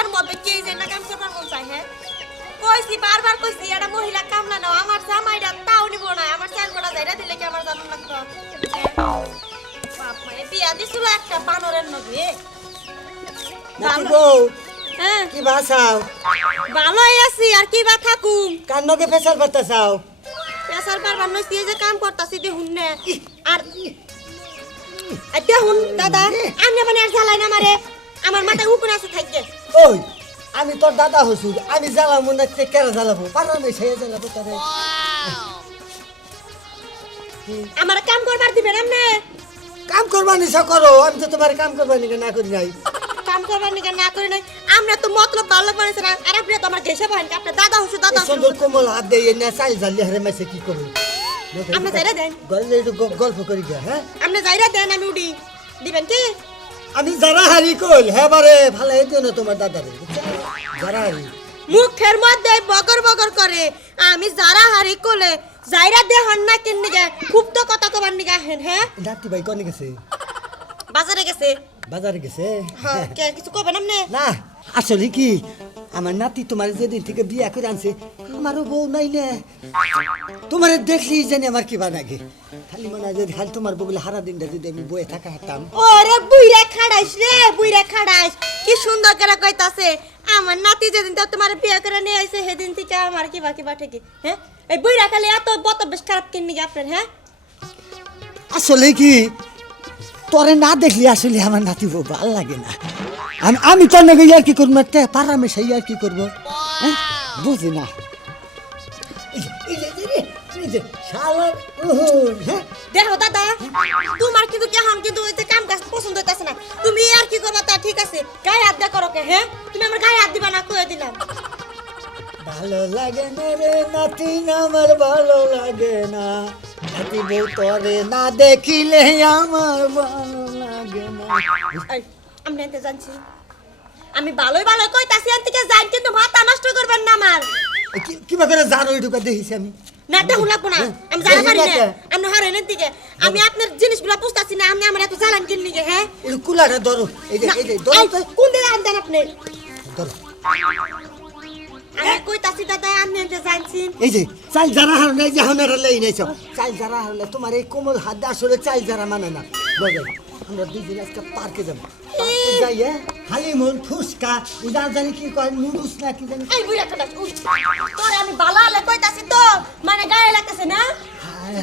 শীতের মধ্যে কে যে না কাম করবার মন চাই হ্যাঁ কইছি বারবার কইছি এটা মহিলা কামলা নাও আমার তাও নিব না আমার চাল কটা যাইরা দিলে কি আমার জানুন লাগতো? বাপ মায়ে বিয়া দিছিল একটা বানরের নদী হ্যাঁ? ভালোই আছি আর কি বা থাকুম? কার ফেসাল করতে চাও? যে কাম করতাছি দেখুন না। আর আর দেখুন দাদা আমি মানে আর জ্বালাই না মারে আমার মাথায় উপরে আছে থাকবে ওই আমি তোর দাদা হসুর আমি জ্বালাবো না তে কেন জ্বালাবো? পারা নেই সে জ্বালাবো তারে। আমার কাম করবার দিবেন আপনি কাম করবা নিশা করো। আমি তো তোমার কাম করবা নিকে না করি নাই। কাম করবার নিকে না করে নাই। আমরা তো মতলব ভালো বানাইছে না। আর আপনি তো আমার ঘেসে পারেন আপনার দাদা হসু দাদা এই সুন্দর কোমল হাত দিয়ে না চাইল জ্বালিয়ে হারে মাসে কি করব? আপনি যাইরা দেন। গল্প করি গা হ্যাঁ? আপনি যাইরা দেন আমি উডি দিবেন কি? আমি যারা হারি কইল হেবারে বারে ভালো হইতো না তোমার দাদারে? যারা হারি মুখের মধ্যে বগর বগর করে আমি যারা হারি কইলে যাইরা দে হন না কেন নিগে খুব তো কথা কবার নিগা হেন হ্যাঁ দাতি ভাই কোন গেছে? বাজারে গেছে। বাজারে গেছে? হ্যাঁ কে কিছু কবেন আপনি? না আসলে কি আমার নাতি তোমার যেদিন থেকে বিয়া করে আনছে আমারও বউ নাই না। তোমার দেখলি জানি আমার কি বানাগে খালি মনে হয় যদি খালি তোমার বউগুলো হারা দিনটা যদি আমি বয়ে থাকা হাতাম ওরে বুইরা খাড়াইস রে বুইরা খাড়াইস। কি সুন্দর করে কইতাছে। আমার নাতি যেদিন তো তোমার বিয়ে করে নিয়ে আইছে সেদিন থেকে আমার কি বাকি বাটে কি হ্যাঁ? এই বুইরা খালি এত বত বেশ খারাপ কিননি আপনার হ্যাঁ? আসলে কি? তোরে না দেখলি আসলে আমার নাতি বউ ভালো লাগে না। আমি আমি তোর নাকি আর কি করব? তে পারামে সেই আর কি করব? হ্যাঁ? বুঝি না? হ্যাঁ? দেখো দাদা তোমার কিন্তু কেমন কিন্তু ওই যে কাম কাজ পছন্দ হইতাছে না। তুমি আর কি করবা তা ঠিক আছে গায়ে হাত দিয়ে করো কে হ্যাঁ? তুমি আমার গায়ে হাত দিবা না কয়ে দিলাম। ভালো লাগে না রে নাতি না আমার ভালো লাগে না। নাতি বউ না দেখিলে আমার ভালো লাগে না। আমি এতে জানছি। আমি ভালোই ভালো কইতাছি এর থেকে যাই কিন্তু মাথা নষ্ট করবেন না আমার। কিবা করে জানো এইটুকু দেখিছি আমি? না দেখুন লাগবো না আমি জানা পারি না? আমি হারেন দিকে। আমি আপনার জিনিসগুলো না আপনি আমার এত জ্বালান কিন নিগে হ্যাঁ? এই কুলারে ধরো। এই যে এই যে ধরো কোন দিকে আনতেন আপনি? ধরো। আমি কইতাছি দাদা আপনি এতে জানছেন এই যে চাল যারা হারলে যে হামের লই নাইছ। চাল যারা হারলে তোমার এই কোমল হাত আসলে চাল যারা মানে না। বলে আমরা দুজন আজকে পার্কে যাব। পার্কে যাইয়ে খালি মন ফুসকা উদার জানি কি কয় নুডুস না কি জানি। এই বুড়া কথা তোর আমি বালা হলে কইতাছি তো মানে গায়ে লাগতেছে না?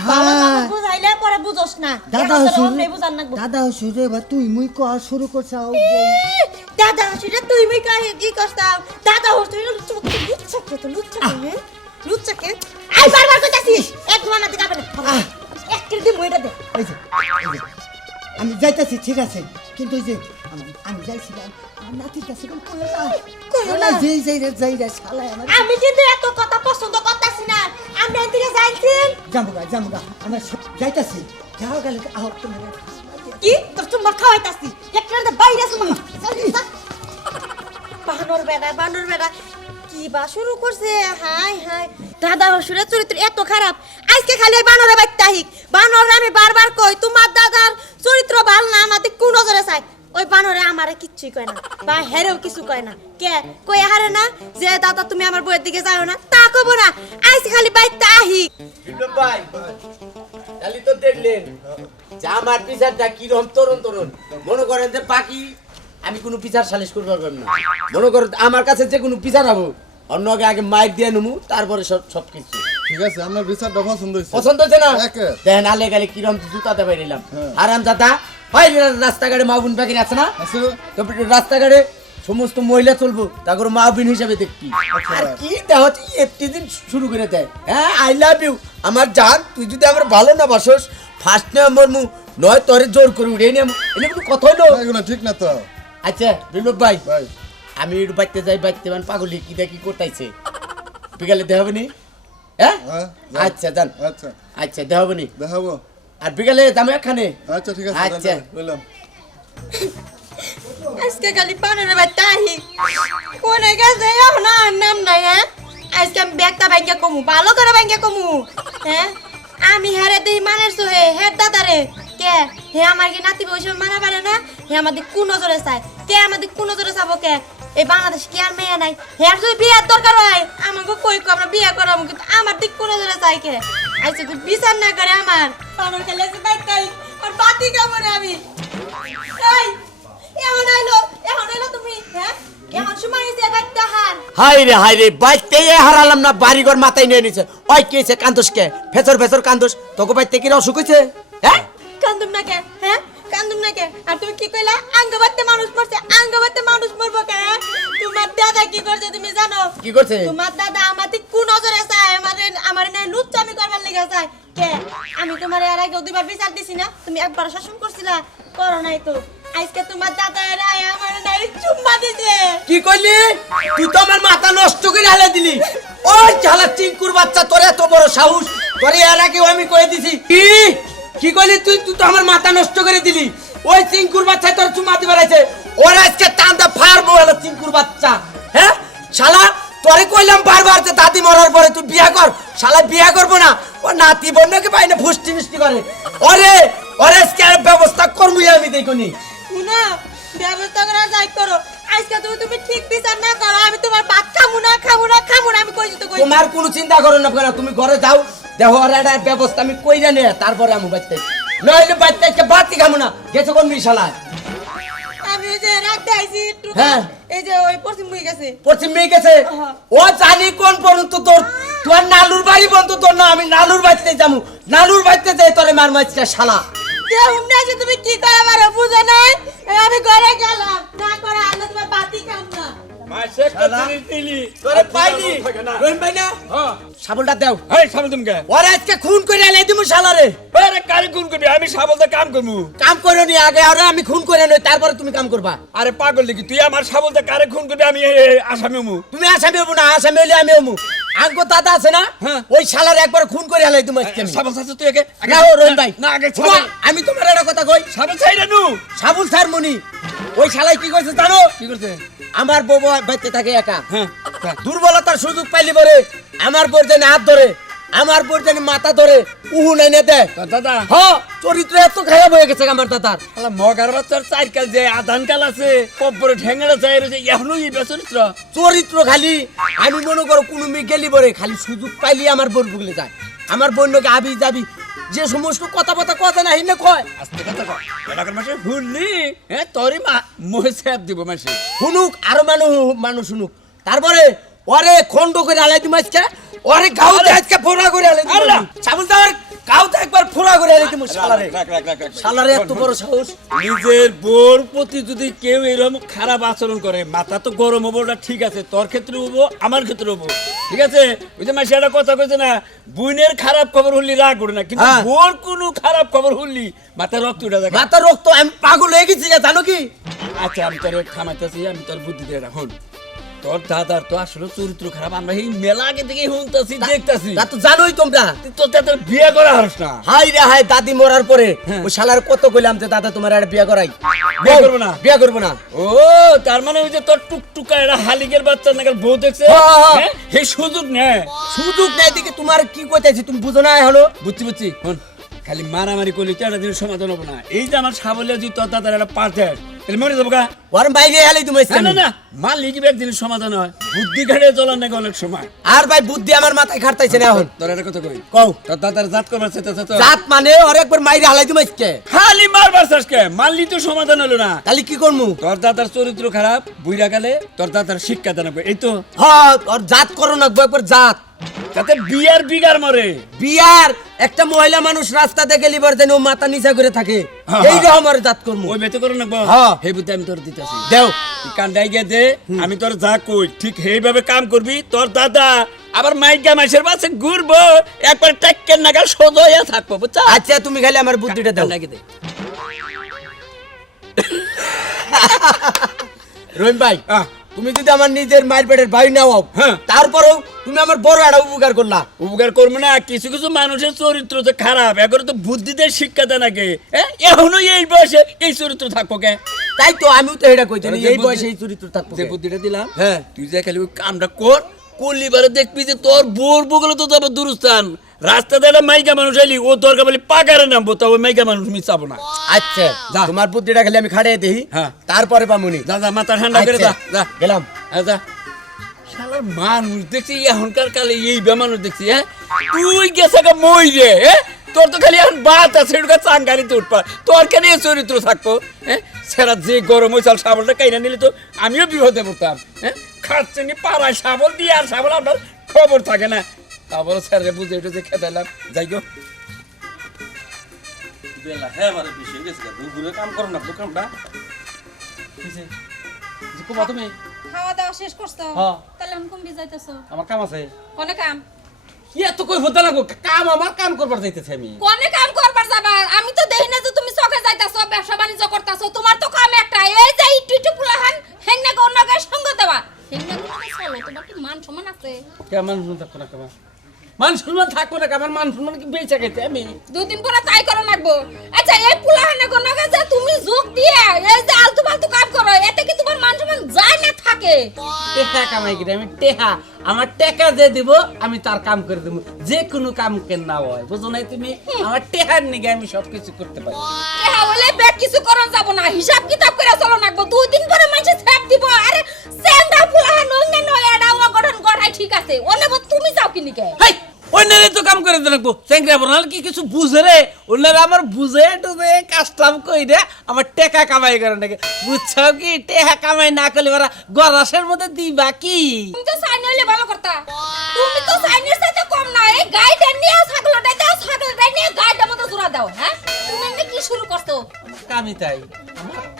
ভালো ভালো বুঝাইলে পরে বুঝোস না। দাদা এখন তোরে হসুর অমনি বুঝান লাগবো। দাদা হসুর রে বা তুই মুই কয়া শুরু করছাও ই, দাদা সেটা তুই মই কাহে কি করতাম দাদা হস তুই লুচ্চা কে তো লুচ্চা কে? লুচ্চা কে? আই বারবার কইতাছিস এক মানা দিকে আপনি আহ। এক কিলো দি মইটা দে। এই যে আমি যাইতাছি ঠিক আছে। কিন্তু যে আমি- যাইছিলাম নাতির কাছে কোন কইলো না কইলো না? শালা যেই যাই রে যাই রে শালা আমি কিন্তু এত কথা পছন্দ করতাছি না আমি এদিকে যাইছেন জামুগা জামুগা আমার যাইতাছি। যাও গেলে আহ তোমার কি? তোর চুম্মা খাওয়াইতাছি একটা বাইরে চুম্মা বানর বেড়া বানর বেড়া। কি বা শুরু করছে? হাই হাই। দাদা হসুরের চরিত্র এত খারাপ। আজকে খালি বানরে বাইতে আহিক বানর আমি বারবার কই তোমার দাদার চরিত্র ভালো না আমাদের কোন নজরে চাই ওই বানরে আমারে কিচ্ছুই কয় না বা হেরেও কিছু কয় না। কে? কই হারে না? যে দাদা তুমি আমার বইয়ের দিকে যাও না তা কব না। আজকে খালি বাইতে আহিক বিপ্লব ভাই তাহলে তো দেখলেন যে আমার পিসারটা কীরকম তরুণ তরুণ। মনে করেন যে বাকি আমি কোনো পিসার সালিশ করতে পারবেন না। মনে করেন আমার কাছে যে কোনো পিসার হব অন্য আগে আগে মাইক দিয়ে নেব তারপরে সব সব কিছু ঠিক আছে আপনার বিচারটা পছন্দ হয়েছে। পছন্দ হচ্ছে না? একে। দেখেন আলে গেলে কীরকম জুতাতে বাইরিলাম হ্যাঁ। আরাম দাদা ভাই রাস্তাঘাটে মা বোন পাখি আছে না? তো রাস্তাঘাটে সমস্ত মহিলা চলবো তারপর মা বোন হিসাবে দেখবি। আর কি দেওয়া একটি দিন শুরু করে দেয় হ্যাঁ আই লাভ ইউ আমার জান তুই যদি আমার ভালো না বাসস ফার্স্ট নাম্বার মু নয় তোরে জোর করে উঠে নিয়ে এনে কোনো কথা হলো। না, ঠিক না তো। আচ্ছা বিপ্লব ভাই আমি একটু বাইতে যাই বাইতে মানে পাগলি কি দেখি করতেছে বিকালে দেখাবে নি? হ্যাঁ? হ্যাঁ, আচ্ছা জান আচ্ছা। আচ্ছা দেখাবে নি? দেখাবো। আর বিকালে দামে এখানে আচ্ছা ঠিক আছে আচ্ছা। বললাম। আজকে খালি পানের বাচ্চা আহি। কোনে গেছে? না নাম নাই হ্যাঁ? আজকে আমি ব্যাগটা ব্যাংকে কমু ভালো করে ব্যাংকে কমু হ্যাঁ? আমি হেরে দিই মানের সোহে হের দাদারে। কে? হে আমার কি নাতি বসে মানা পারে না? হে আমাদের কোন নজরে চায়? কে আমাদের কোন নজরে চাবো কে? এই বাংলাদেশ কি আর মেয়ে নাই? হ্যাঁ যদি বিয়ের দরকার হয় আমাকে কই কো আমরা বিয়ে করাবো কিন্তু আমার দিক কোনো ধরে চাই কে? আইসে তুই বিচার না করে আমার। পানোর খেলে আছে বাইকাই আর বাতি কামড়ে আমি। এই এমন আইলো এমন আইলো তুমি হ্যাঁ? এমন সময় এসে বাইকটা হার। হাই রে হাই রে বাইতে হারালাম না বাড়িঘর মাথায় নিয়ে নিছে। ওই কি হয়েছে কে? Phasor phasor কান্দোস। তোকে বাইতে কি অসুখ হয়েছে হ্যাঁ? কান্দুম না কে হ্যাঁ? কান্দুম না কে আর তুমি কি কইলা? আঙ্গবাতে মানুষ মরছে। আঙ্গবাতে মানুষ মরবো কে? তোমার দাদা কি করছে তুমি জানো? কি করছে? তোমার দাদা আমাতে কোন নজরে চায়? আমারে আমার নাই লুচ্চামি করবার লেগে চায়। কে? আমি তোমার এর আগে দুইবার বিচার দিছি না? তুমি একবার শাসন করছিলা? করো নাই তো। আজকে তোমার দাদা এর আয় আমার নাই চুম্মা দিছে। কি করলি তুই তো আমার মাথা নষ্ট করে হালে দিলি। ওই ঝালা চিঙ্কুর বাচ্চা তোর এত বড় সাহস। তোর এর আগেও আমি কয়ে দিছি। কি? কি করলি তুই তুই তো আমার মাথা নষ্ট করে দিলি। ওই চিঙ্কুর বাচ্চা তোর চুমা দিবে রাইছে ওরা আজকে টান্দা ফার্ম হলো চিঙ্কুর বাচ্চা। হ্যাঁ? শালা, তোরে কইলাম বারবার যে দাদি মরার পরে তুই বিয়া কর। শালা, বিয়া করব না। ও নাতি বন্যকে পাই না ফুষ্টি মিষ্টি করে। ওরে ওরে আজকে ব্যবস্থা করবই আমি দেখুনি। না ব্যবস্থা করা যাই করো। আজকে তুমি তুমি ঠিক বিচার না করো আমি তোমার ভাত খামু না খামু না খামু না আমি কইছি তো কইছি তোমার কোনো চিন্তা করো না কেন তুমি ঘরে যাও আর একটা ব্যবস্থা আমি কইরা নে তারপরে আমি নইলে খামো না গেছে কোন আমি যে রাখতে আইছি একটু। হ্যাঁ। এই যে ওই পশ্চিম মুই গেছে। পশ্চিম মেয়ে গেছে? হ্যাঁ। ও জানি কোন পর্যন্ত তোর তোর নালুর বাড়ি পর্যন্ত তোর না আমি নালুর বাড়িতে যাব নালুর বাড়িতে যাই তোরে মার মাছটা শালা। যে উমনে আছে তুমি কি করে পারো বুঝো নাই? আমি ঘরে গেলাম। না করে আনলে তোমার বাতি খাম না। মাসে কত দিলি। তোরে পাইনি। রহিম ভাই না? হ্যাঁ। সাবলটা দেও। এই তুমি কে? আজকে খুন করে এলাই দিমু শালারে। আরে কারি করবি? আমি সাবলদা কাম করব। কাম করো নি আগে আরে আমি খুন করে নই তারপরে তুমি কাম করবা। আরে পাগল দেখি তুই আমার সাবলদা কারে খুন করবি? আমি আসামি তুমি আসামি হব না আসামি হলে আমি হব আঙ্কো দাদা আছে না? হ্যাঁ। ওই শালার একবার খুন করে হেলাই তুমি। সাবল চাচ্ছ তুই আগে না ও রহিম ভাই। না আগে আমি তোমার একটা কথা কই। সাবল চাই না নু সাবুল স্যার মনি। ওই শালাই কি করছে জানো? কি করছে আমার বউ বাইতে থাকে একা। হ্যাঁ দুর্বলতার সুযোগ পাইলি পরে আমার বোর যেন হাত ধরে। আমার বোর জানি মাথা ধরে উহু নাই না দেয় দাদা। হ চরিত্র এত খারাপ হয়ে গেছে আমার দাদার। শালা মগার বাচ্চার চার কাল যে আধান কাল আছে কব্বরে ঠেঙ্গাটা চাই রয়েছে এখনও এই বেচরিত্র চরিত্র। খালি আমি মনে করো কোনো মেয়ে গেলি পরে খালি সুযোগ পাইলি আমার বোর বুগলে যায়। আমার বন্যকে আবি যাবি যে সমস্ত কথা কথা কথা না হিনে কয়। আস্তে কথা কয় এলাকার মাসে ভুললি হ্যাঁ তোরই মা মোহে স্যাপ দিব মাসে। শুনুক আরও মানুষ মানুষ শুনুক। তারপরে ওরে খন্ড করে আলাই দিম আজকে। ওরে গাউতে আজকে ফোড়া করে দিম আল্লাহ! সাবুল দাওয়ার গাউতে একবার ফোড়া করে আলাই দিম শালারে। শালারে এত বড় সাহস। নিজের বোর প্রতি যদি কেউ এরকম খারাপ আচরণ করে মাথা তো গরম হব ওটা ঠিক আছে। তোর ক্ষেত্রে হব আমার ক্ষেত্রে হব। ঠিক আছে? ওই যে মাসে একটা কথা কইছে না বুনের খারাপ খবর হলি রাগ করে না কিন্তু হ্যাঁ। বোর কোনো খারাপ খবর হলি মাথা রক্ত উঠে যায়। মাথা রক্ত আমি পাগল হয়ে গেছি জানো কি? আচ্ছা আমি তোর খামাইতেছি আমি তোর বুদ্ধি দিয়ে রাখুন তোর দাদার তো আসলে চরিত্র খারাপ আমরা এই মেলা আগে থেকে শুনতেছি দেখতেছি। তা তো জানোই তোমরা। বিয়ে করা হারস না। হাই রে হাই দাদি মরার পরে হ্যাঁ। ওই শালার কত কইলাম যে দাদা তোমার একটা বিয়ে করাই? বিয়ে করব না? বিয়ে করব না। ও তার মানে ওই যে তোর টুকটুকা এরা হালিগের বাচ্চা নাগাল বউ দেখছে? হ্যাঁ, হ্যাঁ। হ্যাঁ? সুযোগ সুযোগ নেই দিকে তোমার কি কইতেছি তুমি বুঝো না হলো বুঝছি বুঝছি। হন খালি মারামারি করলে তো একটা দিনের সমাধান হব না। এই যে আমার সাবলে যদি তোর দাদার একটা পার দেয় তাহলে মরে যাব গা। ওর বাইরে হেলাই তুমি না না মাল লিখবে একদিনের সমাধান হয়। বুদ্ধি ঘাড়ে চলার নাকি অনেক সময়? আর ভাই বুদ্ধি আমার মাথায় খাটতাইছে না এখন। তোর একটা কথা কই? কও। তোর দাদার জাত করবার চেষ্টা তো জাত মানে ওর একবার মাইরে হালাই তুমি আজকে। খালি মারবার চাষকে মারলি তো সমাধান হলো না। তাহলে কি করমু? তোর দাদার চরিত্র খারাপ বুইরা গেলে তোর দাদার শিক্ষা দান এই তো। হ্যাঁ ওর জাত করো না একবার জাত। যাতে বিয়ার বিগার মরে। বিয়ার একটা মহিলা মানুষ রাস্তাতে গেলি যেন মাথা নিচা করে থাকে। হ্যাঁ, এই রকম আর জাত করমু। ওই বেতে করে নেব হ্যাঁ। সেই বুদ্ধি আমি তোর দিতেছি। দেও কান্দাই দে আমি তোর যা কই ঠিক সেইভাবে কাম করবি। তোর দাদা আবার মাইকা মাসের পাশে ঘুরবো একবার টাক্কের নাগাল সোজা হইয়া থাকব বুঝছা? আচ্ছা তুমি খালি আমার বুদ্ধিটা দাও। গিয়ে দে। রহিম ভাই তুমি যদি আমার নিজের মায়ের পেটের ভাই নাও হ্যাঁ। তারপরেও তুমি আমার বড় একটা উপকার করলা উপকার করব না কিছু কিছু মানুষের চরিত্র তো খারাপ এখন তো বুদ্ধিতে শিক্ষা দেয় নাকি? এখনও এই বয়সে এই চরিত্র থাকব কে তাই তো আমিও তো এটা কইছি এই বয়সে এই চরিত্র থাকব যে বুদ্ধিটা দিলাম হ্যাঁ। তুই যে খালি ওই কামটা কর করলি বারে দেখবি যে তোর বোর বগলে তো যাবে দুরস্থান রাস্তাতে একটা মাইকা মানুষ এলি ও দরকার বলে পাকারে নামবো তবে মাইকা মানুষ আমি চাবো না আচ্ছা যা। তোমার বুদ্ধিটা খালি আমি খাড়িয়ে দিই হ্যাঁ। তারপরে পামুনি। যা যা মাথা ঠান্ডা করে যা আচ্ছা, যা। গেলাম। হ্যাঁ, যা। শালার মানুষ দেখছি এখনকার কালে এই বে মানুষ দেখছি হ্যাঁ? তুই গেছে মই রে হ্যাঁ? তোর তো খালি এখন বাত আছে এটা চাঙ্গারিতে উঠবা। তোর কেন এই চরিত্র থাকব হ্যাঁ? সেরা যে গরম হয়েছে শাবলটা কাইনা নিলে তো আমিও বিপদে পড়তাম হ্যাঁ? খাচ্ছে নি পাড়ায় শাবল দিয়ে আর শাবল আপনার খবর থাকে না। তারপর স্যারে বুঝে এটা যে খেতাইলাম যাই গো বেলা হ্যাঁ বেশি গেছে দুপুরে কাম করো না কামটা কিসে তুমি? খাওয়া দাওয়া শেষ করছ? হ্যাঁ। তাহলে আমি কম যাইতেছো আমার কাম আছে। কোনে কাম? এত কই হতে লাগো? কাম আমার কাম করবার যাইতেছে আমি। কোনে কাম করবার যাবা? আমি তো দেখি না যে তুমি চকে যাইতাছো ব্যবসা বাণিজ্য করতাছো। তোমার তো কাম একটা। এই যে ইটু ইটু পুলাহান হেংনা গো অন্য গায়ে সঙ্গ দেওয়া। হেংনা গো চলো তোমার কি মান সমান আছে? কেমন মান সম্মান থাকব না আমার মান সম্মান কি বেঁচে গেছে আমি? দুদিন পরে তাই করো লাগবো। আচ্ছা এই পুলাহানে যে তুমি যোগ দিয়ে এই যে আলতু ফালতু কাম করো এতে কি তোমার মান সমান যায় না থাকে? টেহা কামাই কিনে আমি টেহা আমার টেকা যে দিব আমি তার কাম করে দেবো। যে কোনো কাম কেন না হয় বুঝো নাই তুমি? আমার টেহার নিগে আমি সব কিছু করতে পারি। এহা বলে বেগ কিছু করন যাব না হিসাব কিতাব করে চলো লাগবো। দুই দিন পরে মানুষে ছাপ দিব আরে সেন্ডা পুলাহান অন্য নয় এটা ও গঠন গড়াই ঠিক আছে। অন্য তুমি যাও কিনি কে হাই অন্যরে তো কাম করে দেবো চেংরা বনাল কি কিছু বুঝে রে? অন্যরা আমার বুঝে টুঝে কাস্টম কই রে? আমার টেকা কামাই করে নাকি। বুঝছ কি? টেকা কামাই না করলে ওরা গরাসের মধ্যে দিবা কি? তুমি তো সাইন হইলে ভালো করতা। তুমি তো সাইনের সাথে কম না এই গাইডের নিয়ে ছাগলটাই দাও ছাগলটাই নিয়ে গাইডের মতো জোড়া দাও হ্যাঁ? তুমি এমনি কি শুরু করছ? কামি তাই।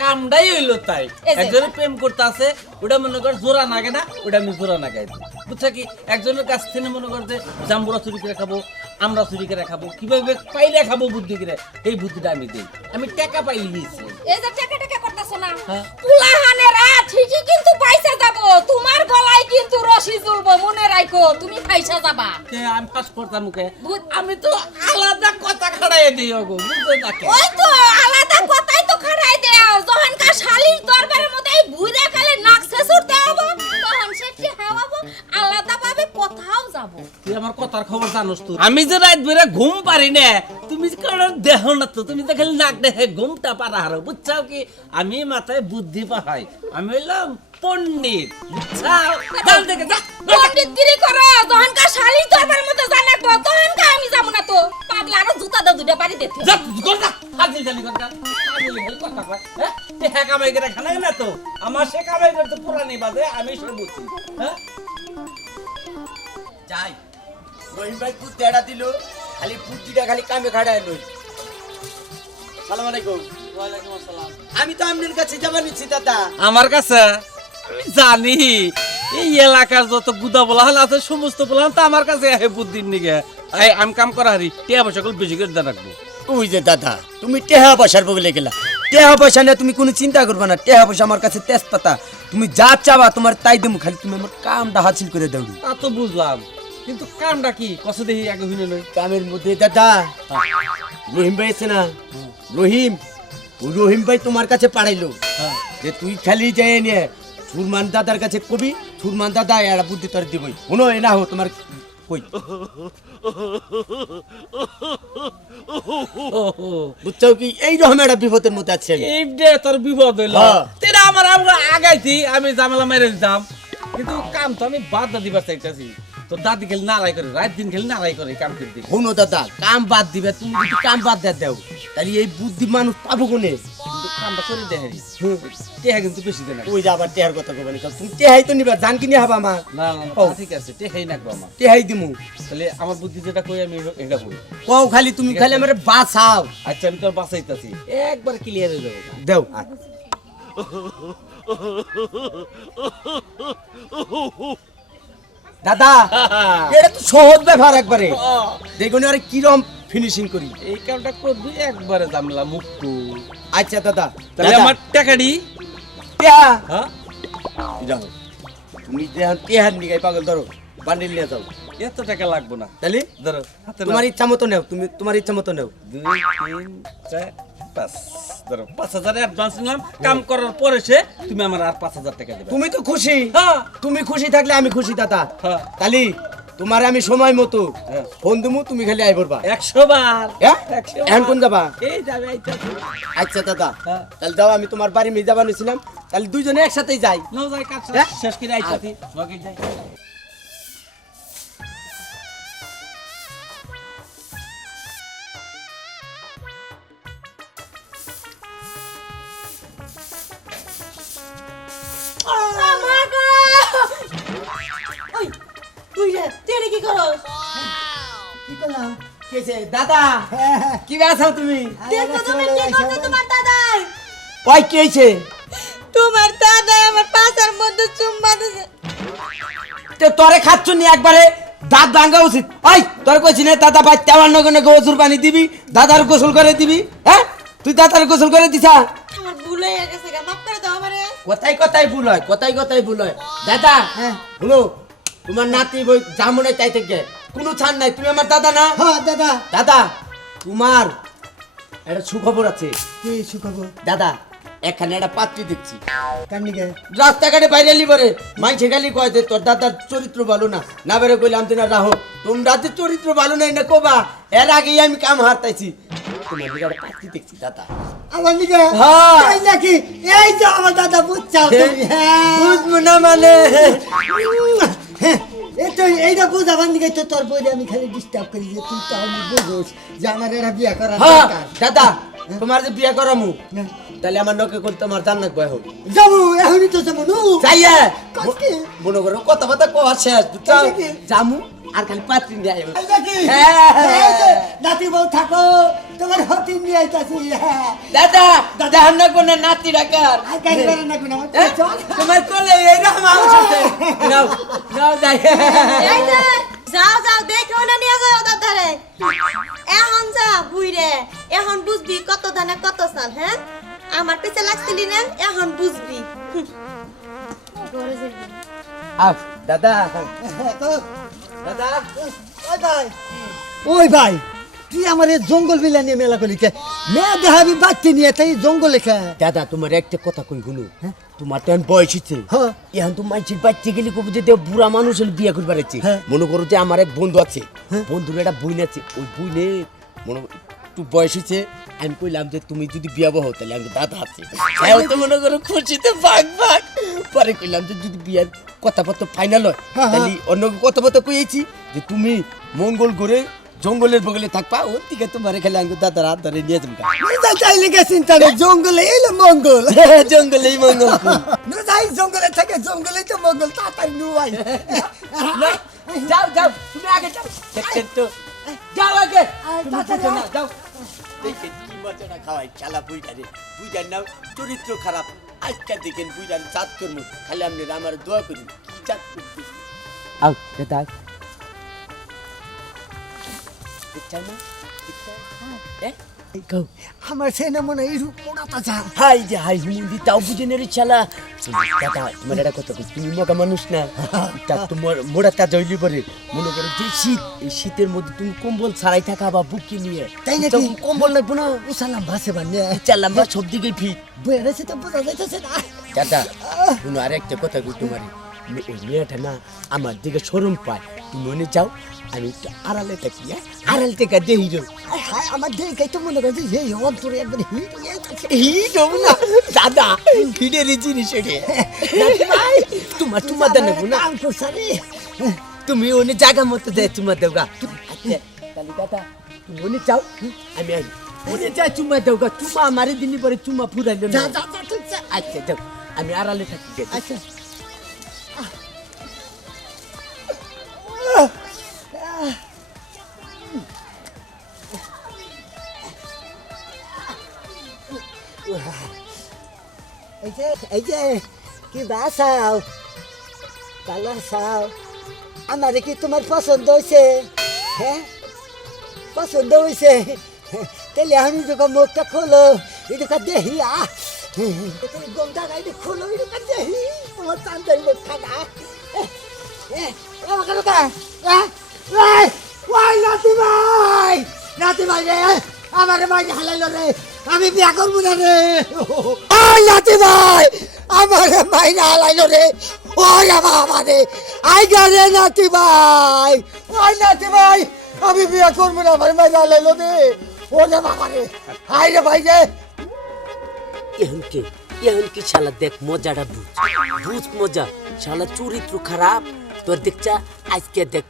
কামটাই হইল তাই। এই একজনের প্রেম করতে আছে ওটা মনে কর জোড়া নাগে না ওটা আমি জোড়া নাগাই দিই বুঝছ কি? একজনের কাছ থেকে মনে কর যে জাম্বুরা চুরি করে খাব আমরা চুরি করে খাব কীভাবে পাইলে খাব বুদ্ধি করে? এই বুদ্ধিটা আমি দিই। আমি টাকা পাই গিয়েছি এই যে টাকা টাকা করতেছো না? হ্যাঁ। পুলাহানেরা ঠিকই কিন্তু পয়সা যাব। তোমার গলায় কিন্তু রশি ঝুলবো মনে রাখো তুমি পয়সা যাবা। তে আমি পাস করতাম মুখে আমি তো আলাদা কথা খাড়াই দিই ওগো বুঝতে নাকি ওই তো আলাদা কথাই তো খাড়াই দেও। যখন কা শালির দরবারের মধ্যে এই বুইরা কালে নাক দেওয়াবো তখন সেটি হাওয়াবো আলাদা ভাবে কোথাও যাব। তুই আমার কথার খবর জানোস তুই আমি যে রাত বেড়ে ঘুম পারি না তুমি কারণ দেহ না তো তুমি তো খালি নাক দেখে ঘুমটা পারা হারো বুঝছাও কি? আমি মাথায় বুদ্ধি পাহাই। আমি হইলাম পণ্ডিত। বুঝছাও যাও দেখে যা পণ্ডিত গিরি করো জানাকবো তখন কা আমি যাব না তো। পাগলা আরও জুতা দাও দুটা বাড়ি দিতে যা জানি কর যা। হাজির খালি কথা কয় হ্যাঁ? কামাই করে খানা না তো? আমার সে কামাই করতে পুরানি বাজে আমি হ্যাঁ? যাই রহিম ভাই এটা দিল খালি বুদ্ধিটা খালি কামে খাড়ায় লই। সালাম আলাইকুম। ওয়ালাইকুম আসসালাম। আমি তো আপনার কাছে যাবার নিচ্ছি দাদা। আমার কাছে? আমি জানি এই এলাকার যত গুদা বলা হল আছে সমস্ত বলা তো আমার কাছে আহে বুদ্ধির নিগে। এই আমি কাম করা হারি টিয়া পয়সা গুলো বেশি করে রাখব। ওই যে দাদা তুমি টেহা পয়সার বগলে গেলা। টেহা পয়সা নিয়ে তুমি কোনো চিন্তা করবে না টেহা পয়সা আমার কাছে তেজপাতা। তুমি যা চাবা তোমার তাই দেবো খালি তুমি আমার কামটা হাসিল করে দাও। তা তো বুঝলাম কিন্তু কামটা কি? কষ্ট দেখি আগে হইলে নই। কামের মধ্যে দাদা রহিম ভাই আছে না? রহিম ওই রহিম ভাই তোমার কাছে পাঠাইলো যে তুই খালি যাই নিয়ে সুরমান দাদার কাছে কবি সুরমান দাদা এরা বুদ্ধি তোর দিবই। কোনো এ না হো তোমার কই? বুঝছ কি? এই রকম একটা বিপদের মধ্যে আছে। এই যে তোর বিপদ হইল। হ্যাঁ। তেরা আমার আমরা আগাইছি আমি জামেলা মেরে দিতাম। কিন্তু কাম তো আমি বাদ দিবার চাইতেছি। তো দাদি খেলে নাড়াই করে রাত দিন খেলে নাড়াই করে কাম করে দিই শোনো দাদা কাম বাদ দিবে তুমি যদি কাম বাদ দিয়ে দাও তাহলে এই বুদ্ধি মানুষ পাবো কোনে? কিন্তু কামটা করে দেয় টেহা কিন্তু বেশি দেয় না ওই যে আবার টেহার কথা কবে তুমি টেহাই তো নিবা জান কিনে হবা আমার। না না। তা ঠিক আছে টেহাই নাকবো আমার। টেহাই দিমু। তাহলে আমার বুদ্ধি যেটা কই আমি এটা কই। কও খালি তুমি খালি আমার বাঁচাও। আচ্ছা আমি তোর বাঁচাইতাছি। একবার ক্লিয়ার হয়ে যাব। দেও। দাদা এটা তো সহজ ব্যাপার একবারে। দেখুন আরে কিরম ফিনিশিং করি। এই কামটা করবি একবারে জামলা মুক্ত। আচ্ছা দাদা তাহলে আমার টাকাডি হ্যাঁ? যাও। তুমি যেহান টেহার নিগাই পাগল ধরো বান্ডিল নিয়ে যাও। এত টাকা লাগবো না। তাহলে? ধরো তোমার ইচ্ছা মতো নেও তুমি তোমার ইচ্ছা মতো নেও। দুই তিন চার। পাঁচ ধরো পাঁচ হাজার অ্যাডভান্স নিলাম কাম করার পরে সে তুমি আমার আর পাঁচ হাজার টাকা দেবে। তুমি তো খুশি। হ্যাঁ। তুমি খুশি থাকলে আমি খুশি দাদা। হ্যাঁ। তালি তোমার আমি সময় মতো। ফোন দিমু তুমি খালি আই পড়বা। একশো বার। হ্যাঁ? এখন কোন যাবা? এই যাবে আচ্ছা দাদা। হ্যাঁ। তাহলে দাও আমি তোমার বাড়ি মেয়ে যাবা নিছিলাম তাহলে দুইজনে একসাথেই যাই। নো যাই কাজ হ্যাঁ? শেষ করে আইতাছি। যাই। করস? কি করলাম? কেছে দাদা কি আছো তুমি? দেখো তুমি কি করছ তোমার দাদাই ওই কি হইছে তোমার দাদাই আমার পাশার মধ্যে চুম্মা দিছে। তে তোরে খাচ্ছ নি একবারে? দাঁত ভাঙা উচিত। ওই তোর কইছি না দাদা ভাই তেমন নগে নগে ওজুর পানি দিবি দাদার গোসল করে দিবি হ্যাঁ? তুই দাদার গোসল করে দিছা? আমার ভুল হয়ে গেছে গা মাফ করে দাও আমারে। কথাই কথাই ভুল হয়? কথাই কথাই ভুল হয়? দাদা হ্যাঁ। শুনো তোমার নাতি বই জামুনে চাই থেকে। কোনো ছাড় নাই তুমি আমার দাদা না? হ্যাঁ দাদা। দাদা তোমার একটা সুখবর আছে। কি সুখবর? দাদা এখানে একটা পাত্রী দেখছি। রাস্তাঘাটে বাইরে এলি পরে মাইছে খালি কয় যে তোর দাদার চরিত্র ভালো না। না বেরো কইলাম তুই না রাহো। তোমরা যে চরিত্র ভালো নাই না কোবা এর আগেই আমি কাম হারতাইছি। তোমার দিকে একটা পাত্রী দেখছি দাদা। আমার দিকে হ্যাঁ। তাই নাকি? এই যে আমার দাদা বুঝছাও তুমি। হ্যাঁ বুঝব না মানে। হ্যাঁ, তো এইটা বুঝাবার দিকে তো তোর বইরে আমি খালি ডিস্টার্ব করি যে তুই তো আমি বুঝোস যে আমার এরা বিয়া করা হ্যাঁ দাদা তোমার যে বিয়ে করামু হ্যাঁ। তাহলে আমার নকে করতে আমার জান্নাত বয় হোক যাব এখনই তো যাব যাইয়া? মনে করো কথা কথা শেষ নাকি? জামু আর খালি পাত্রী নিয়ে? হ্যাঁ। নাতি বউ থাকো তোমার হতি নিয়ে আইতাছি হ্যাঁ। দাদা দাদা আমরা কোন নাতি ডাকার। আর কাজ করে না কোনো আমার হ্যাঁ? চল। তোমার কোলে এইরকম আউশ আছে। নাও নাও যাই। এই যাও যাও দেখো না নিয়ে যাও দাদারে এখন যা বুইরে এখন বুঝবি কত ধানে কত সাল হ্যাঁ? আমার পিছে লাগছিলি না এখন বুঝবি। আও দাদা। তো। দাদা। ওই ভাই। ওই ভাই। তুই আমার এই জঙ্গল বিলা নিয়ে মেলা করলি কে মেয়ে দেখাবি বাচ্চা নিয়ে তাই জঙ্গলে খা দাদা তোমার একটা কথা কই শুনো তোমার তো বয়স হচ্ছে হ্যাঁ। এখন তো বাচ্চা গেলে কবি যে বুড়া মানুষ বিয়ে করবার আছে। হ্যাঁ। মনে করো যে আমার এক বন্ধু আছে। বন্ধুর একটা বইন আছে। ওই বইনে মনে একটু বয়স আমি কইলাম যে তুমি যদি বিয়ে বহ তাহলে আমি দাদা আছে। হ্যাঁ তো মনে করো খুশিতে ভাগ ভাগ। পরে কইলাম যে যদি বিয়ের কথাবার্তা ফাইনাল হয় হ্যাঁ, তাহলে অন্য কথাবার্তা কইছি যে তুমি মঙ্গল করে জঙ্গলের বগলে থাকবা ওর দিকে তোমার খেলে আমি দাদার হাত ধরে নিয়ে না চাইলে কে চিন্তা নেই জঙ্গলে এলো মঙ্গল। জঙ্গলেই মঙ্গল। যাই জঙ্গলে থাকে জঙ্গলে তো মঙ্গল তাড়াতাড়ি নুয়াই যাও যাও তুমি আগে যাও। দেখছেন তো? যাও আগে। তুমি না। যাও। দেখেন কি মজাটা খাওয়াই চালা বুইটারে বুইটার নাও চরিত্র খারাপ। আজকে দেখেন বুইটার জাত করব খালি আপনি আমার দোয়া করি কি জাত করতে আও দাদা হ্যাঁ। হয়? এই রূপ মোড়াতা যা হাই যে হাই হুমুন্দি তাও বুঝে নেরে তোমার একটা কথা কই, তুমি মগা মানুষ না? তা তোমার মোড়া তা জইলি পরে মনে করো যে শীত এই শীতের মধ্যে তুমি কম্বল ছাড়াই থাকা বা বুকি নিয়ে। তাই না তখন কম্বল লাগবো না? উসালাম ভাসে বান্নে চাললাম বা সব দিকে ফিট। বইয়া তো বোঝা যাইতেছে না। দাদা কোনো আরেকটা কথা কই তোমার। মেয়েটা না আমার দিকে সরম পায়। তুমি মনে যাও আমি একটু আড়ালে থাকি হ্যাঁ? আড়াল থেকে দেহি আয় হায় আমার দেখে তো মনে করছে এই অন্তরে একবার হিট। হিট হব না। দাদা হিটের জিনিস তোমার তোমার দেন না কাম করছে রে। তুমি ওনে জায়গা মতো দেয় চুমা দেওগা। আচ্ছা তাহলে দাদা তুমি ওনে যাও। আমি আই ওনে যা চুমা দেওগা। চুমা আমারে দিনই পরে চুমা ফুরাইলো যা না। যা যা যা। আচ্ছা যাও। আমি আড়ালে থাকি আচ্ছা। এই যে, কি বাসাও? কালো সাও আমার কি তোমার পছন্দ হয়েছে হ্যাঁ পছন্দ হয়েছে তাহলে আমি যখন মুখটা খোলো, এটুকা দেখি আহ গমটা গাড়ি খোলো, এটুকা দেখি তোমার তান্তারি মুখটা না নাতি ভাই নাতি ভাই রে, আমার ভাই হালাইল রে, আমি বিয়া করব না রে। নাতি ভাই আমার ভাই হালাইল রে। ওরে বাবা রে আই গারে নাতি ভাই। ওই নাতি ভাই আমি বিয়ে করব না ভাই মাই লাইলো রে। ওরে বাবা রে হাই রে ভাই রে। এখন কে এখন কি শালা দেখ মজাটা বুঝ। বুঝ মজা। শালা চরিত্র খারাপ। তোর দেখছা আজকে দেখ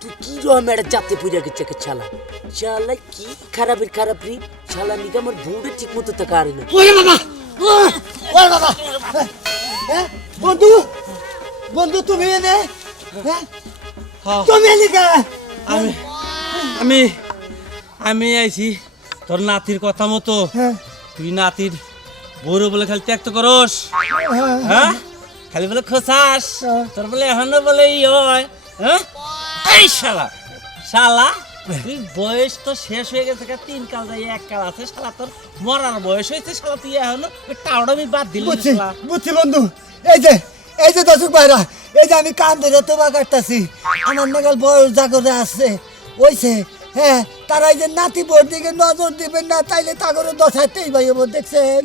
তুই কি রকম একটা জাতে পুড়ে গেছে কে শালা? শালা কি খারাপের খারাপ রে? শালা নিকে আমার বুড়ে ঠিক মতো থাকা আরে না। ওরে বাবা হ্যাঁ বন্ধু বন্ধু তুমি এনে হ্যাঁ? তুমি কে আমি আমি আমি আইছি। তোর নাতির কথা মতো। হ্যাঁ। তুই নাতির বড় বলে খালি ত্যাগ তো করস। হ্যাঁ। খালি বলে খোসাস তোর বলে এখনও বলে ই হয়। হ্যাঁ? এই শালা। শালা? তুই বয়স তো শেষ হয়ে গেছে কা, তিন কাল যাই এক কাল আছে শালা তোর মরার বয়স হয়েছে শালা তুই এখনও টাওড়া আমি বাদ দিলি বুঝছি বুঝছি বন্ধু। এই যে এই যে দর্শক ভাইরা এই যে আমি কান ধরে তোমা কাটতাছি আমার নাগাল বয়স জাগরে আসছে ওইছে হ্যাঁ তারা এই যে নাতি বোর দিকে নজর দিবেন না তাইলে তাগরে দশাতেই ভাই দেখছেন?